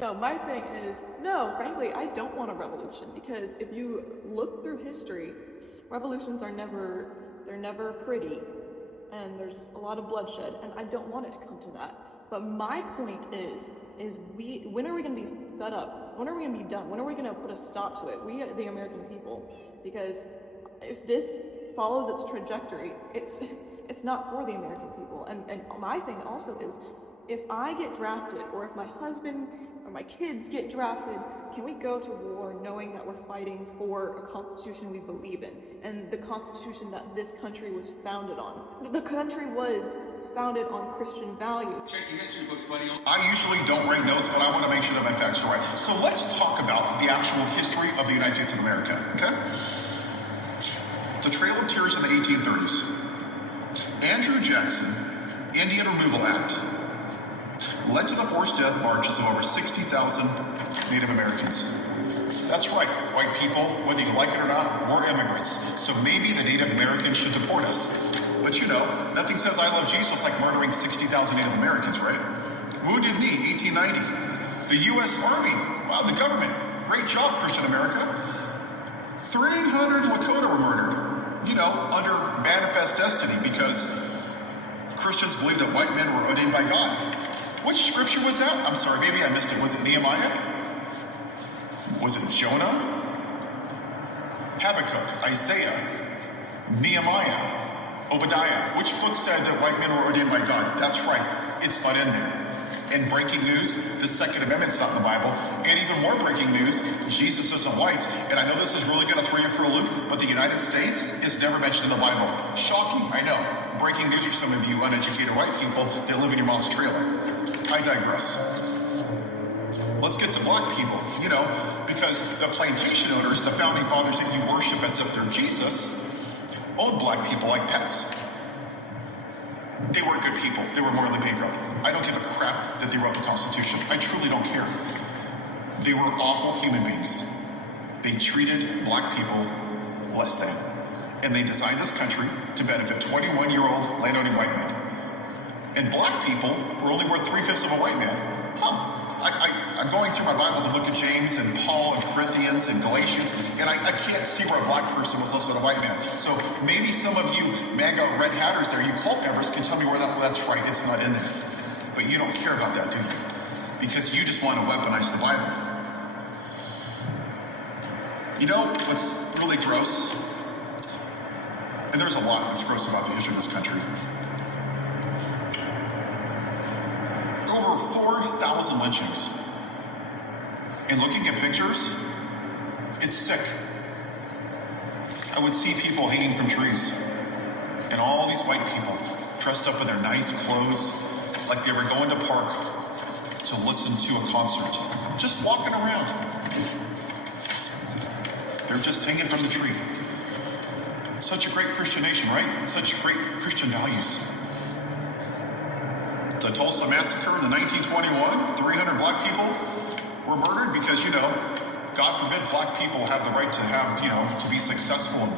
No, my thing is, no, frankly, I don't want a revolution because if you look through history, revolutions they're never pretty and there's a lot of bloodshed and I don't want it to come to that. But my point is when are we going to be fed up? When are we going to be done? When are we going to put a stop to it? We, the American people, because if this follows its trajectory, it's not for the American people. And my thing also is, if I get drafted, or if my husband or my kids get drafted, can we go to war knowing that we're fighting for a constitution we believe in, and the constitution that this country was founded on? The country was founded on Christian values. Check your history books, buddy. I usually don't write notes, but I want to make sure that my facts are right. So let's talk about the actual history of the United States of America, okay? The Trail of Tears in the 1830s. Andrew Jackson, Indian Removal Act, led to the forced death marches of over 60,000 Native Americans. That's right, white people, whether you like it or not, we're immigrants. So maybe the Native Americans should deport us. But you know, nothing says I love Jesus like murdering 60,000 Native Americans, right? Wounded Knee, 1890. The U.S. Army, wow, the government, great job, Christian America. 300 Lakota were murdered, you know, under manifest destiny because Christians believed that white men were ordained by God. Which scripture was that? I'm sorry, maybe I missed it. Was it Nehemiah? Was it Jonah? Habakkuk, Isaiah, Nehemiah, Obadiah. Which book said that white men were ordained by God? That's right, it's not in there. And breaking news, the Second Amendment's not in the Bible. And even more breaking news, Jesus isn't white. And I know this is really going to throw you for a loop, but the United States is never mentioned in the Bible. Shocking, I know. Breaking news for some of you uneducated white people that live in your mom's trailer. I digress. Let's get to black people, you know, because the plantation owners, the founding fathers that you worship as if they're Jesus, owned black people like pets. They weren't good people. They were morally bankrupt. I don't give a crap that they wrote the Constitution. I truly don't care. They were awful human beings. They treated black people less than. And they designed this country to benefit 21-year-old landowning white men. And black people were only worth 3/5 of a white man. I'm going through my Bible to look at James and Paul and Corinthians and Galatians, and I can't see where a black person was less than a white man. So maybe some of you MAGA red hatters there, you cult members, can tell me where that's right. It's not in there. But you don't care about that, do you? Because you just want to weaponize the Bible. You know what's really gross? And there's a lot that's gross about the history of this country. Over 4,000 lynchings. And looking at pictures, it's sick. I would see people hanging from trees. And all these white people dressed up in their nice clothes, like they were going to park to listen to a concert. Just walking around. They're just hanging from the tree. Such a great Christian nation, right? Such great Christian values. The Tulsa Massacre in the 1921, 300 black people were murdered because, you know, God forbid black people have the right to have, you know, to be successful and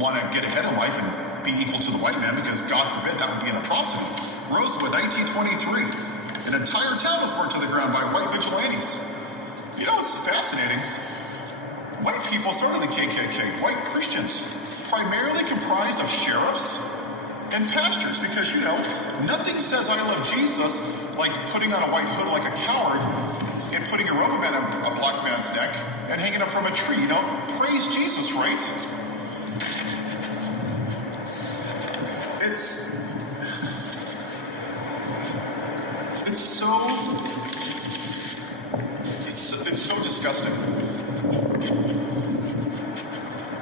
want to get ahead in life and be equal to the white man, because God forbid that would be an atrocity. Rosewood, 1923, an entire town was burnt to the ground by white vigilantes. You know what's fascinating? White people started the KKK, white Christians, primarily comprised of sheriffs and pastors, because, you know, nothing says I love Jesus like putting on a white hood like a coward and putting a rope around a black man's neck and hanging up from a tree. You know, praise Jesus, right? It's so disgusting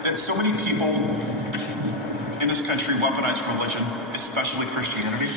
that so many people in this country weaponize religion, especially Christianity.